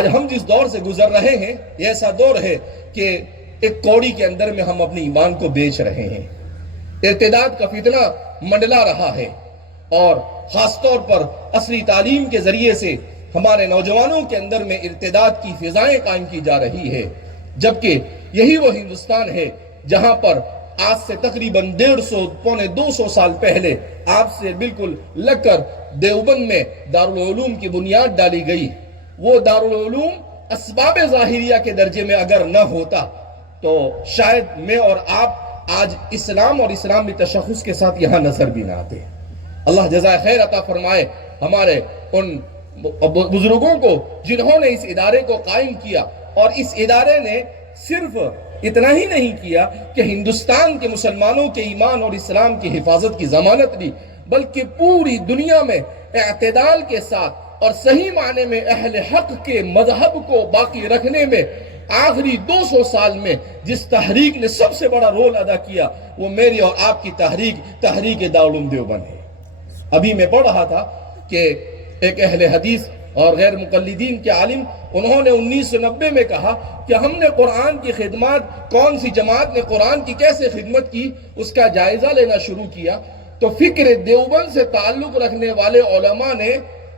آج ہم جس دور سے گزر رہے ہیں یہ ایسا دور ہے کہ ایک کوڑی کے اندر میں ہم اپنے ایمان کو بیچ رہے ہیں۔ ارتداد کا فتنہ منڈلا رہا ہے، اور خاص طور پر عصری تعلیم کے ذریعے سے ہمارے نوجوانوں کے اندر میں ارتداد کی فضائیں قائم کی جا رہی ہے، جبکہ یہی وہ ہندوستان ہے جہاں پر آج سے تقریباً 150 پونے 200 سال پہلے آپ سے بالکل لگ کر دیوبند میں دارالعلوم کی بنیاد ڈالی گئی۔ وہ دارالعلوم اسباب ظاہریہ کے درجے میں اگر نہ ہوتا تو شاید میں اور آپ آج اسلام اور اسلامی تشخص کے ساتھ یہاں نظر بھی نہ آتے۔ اللہ جزائے خیر عطا فرمائے ہمارے ان بزرگوں کو جنہوں نے اس ادارے کو قائم کیا، اور اس ادارے نے صرف اتنا ہی نہیں کیا کہ ہندوستان کے مسلمانوں کے ایمان اور اسلام کی حفاظت کی ضمانت دی، بلکہ پوری دنیا میں اعتدال کے ساتھ اور صحیح معنی میں اہل حق کے مذہب کو باقی رکھنے میں آخری 200 سال میں جس تحریک نے سب سے بڑا رول ادا کیا وہ میری اور آپ کی تحریک دارالعلوم دیوبند ہے۔ ابھی میں پڑھ رہا تھا کہ ایک اہل حدیث اور غیر مقلدین کے عالم، انہوں نے 1990 میں کہا کہ ہم نے قرآن کی خدمات، کون سی جماعت نے قرآن کی کیسے خدمت کی اس کا جائزہ لینا شروع کیا، تو فکر دیوبند سے تعلق رکھنے والے علماء نے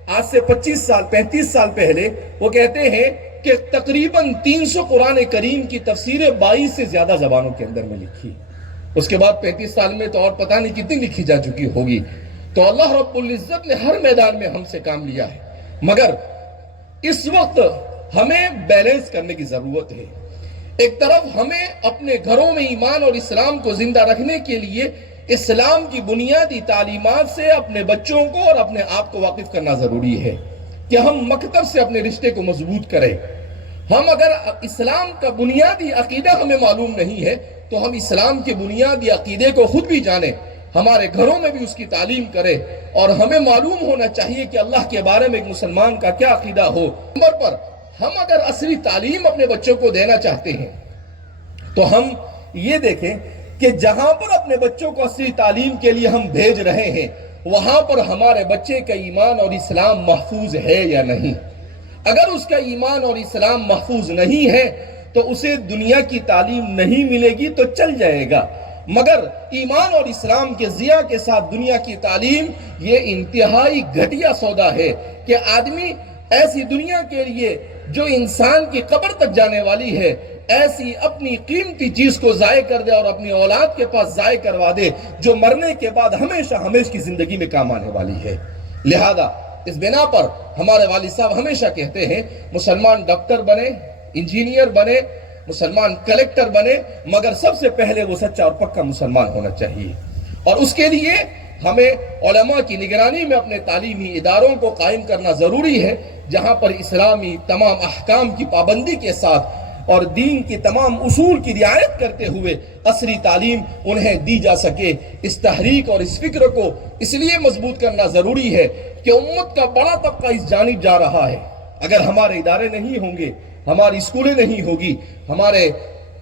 آج سے 35 سال پہلے وہ کہتے ہیں کہ تقریباً 300 قرآن کریم کی تفسیریں 22 سے زیادہ زبانوں کے اندر میں لکھی۔ اس کے بعد 35 سال میں تو اور پتہ نہیں کتنی لکھی جا چکی ہوگی۔ تو اللہ رب العزت نے ہر میدان میں ہم سے کام لیا ہے، مگر اس وقت ہمیں بیلنس کرنے کی ضرورت ہے۔ ایک طرف ہمیں اپنے گھروں میں ایمان اور اسلام کو زندہ رکھنے کے لیے اسلام کی بنیادی تعلیمات سے اپنے بچوں کو اور اپنے آپ کو واقف کرنا ضروری ہے کہ ہم مکتب سے اپنے رشتے کو مضبوط کریں۔ ہم اگر اسلام کا بنیادی عقیدہ ہمیں معلوم نہیں ہے تو ہم اسلام کے بنیادی عقیدے کو خود بھی جانیں، ہمارے گھروں میں بھی اس کی تعلیم کریں، اور ہمیں معلوم ہونا چاہیے کہ اللہ کے بارے میں ایک مسلمان کا کیا عقیدہ ہو۔ نمبر پر ہم اگر عصری تعلیم اپنے بچوں کو دینا چاہتے ہیں تو ہم یہ دیکھیں کہ جہاں پر اپنے بچوں کو عصری تعلیم کے لیے ہم بھیج رہے ہیں وہاں پر ہمارے بچے کا ایمان اور اسلام محفوظ ہے یا نہیں۔ اگر اس کا ایمان اور اسلام محفوظ نہیں ہے تو اسے دنیا کی تعلیم نہیں ملے گی تو چل جائے گا، مگر ایمان اور اسلام کے ضیاء کے ساتھ دنیا کی تعلیم یہ انتہائی گھٹیا سودا ہے کہ آدمی ایسی دنیا کے لیے جو انسان کی قبر تک جانے والی ہے ایسی اپنی قیمتی چیز کو ضائع کر دے اور اپنی اولاد کے پاس ضائع کروا دے جو مرنے کے بعد ہمیشہ کی زندگی میں کام آنے والی ہے۔ لہذا اس بنا پر ہمارے والد صاحب ہمیشہ کہتے ہیں مسلمان ڈاکٹر بنے، انجینئر بنے، مسلمان کلیکٹر بنے، مگر سب سے پہلے وہ سچا اور پکا مسلمان ہونا چاہیے، اور اس کے لیے ہمیں علماء کی نگرانی میں اپنے تعلیمی اداروں کو قائم کرنا ضروری ہے جہاں پر اسلامی تمام احکام کی پابندی کے ساتھ اور دین کی تمام اصول کی رعایت کرتے ہوئے عصری تعلیم انہیں دی جا سکے۔ اس تحریک اور اس فکر کو اس لیے مضبوط کرنا ضروری ہے کہ امت کا بڑا طبقہ اس جانب جا رہا ہے۔ اگر ہمارے ادارے نہیں ہوں گے، ہماری اسکولیں نہیں ہوگی، ہمارے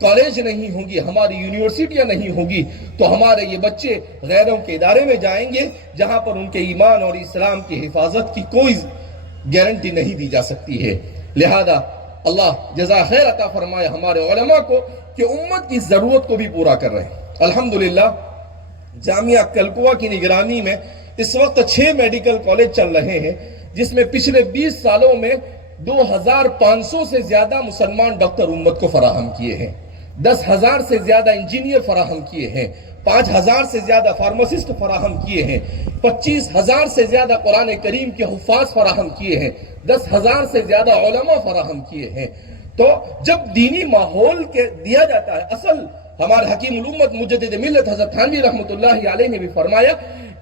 کالج نہیں ہوں گی، ہماری یونیورسٹیاں نہیں ہوگی تو ہمارے یہ بچے غیروں کے ادارے میں جائیں گے جہاں پر ان کے ایمان اور اسلام کی حفاظت کی کوئی گارنٹی نہیں دی جا سکتی ہے۔ لہذا اللہ جزا خیر عطا فرمائے ہمارے علماء کو کہ امت کی ضرورت کو بھی پورا کر رہے ہیں۔ الحمدللہ جامعہ کلکوا کی نگرانی میں اس وقت 6 میڈیکل کالج چل رہے ہیں جس میں پچھلے 20 سالوں میں 2500 سے زیادہ مسلمان ڈاکٹر امت کو فراہم کیے ہیں، 10,000 سے زیادہ انجینئر فراہم کیے ہیں، 5,000 سے زیادہ فارماسسٹ فراہم کیے ہیں، 25,000 سے زیادہ قرآن کریم کے حفاظ فراہم کیے ہیں، 10,000 سے زیادہ علماء فراہم کیے ہیں۔ تو جب دینی ماحول کے دیا جاتا ہے، اصل ہمارے حکیم الامت مجدد ملت حضرت تھانوی رحمۃ اللہ علیہ نے بھی فرمایا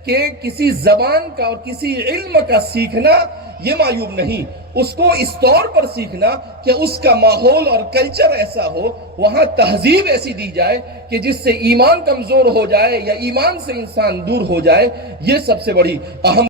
کہ کسی زبان کا اور کسی علم کا سیکھنا یہ معیوب نہیں، اس کو اس طور پر سیکھنا کہ اس کا ماحول اور کلچر ایسا ہو، وہاں تہذیب ایسی دی جائے کہ جس سے ایمان کمزور ہو جائے یا ایمان سے انسان دور ہو جائے، یہ سب سے بڑی اہم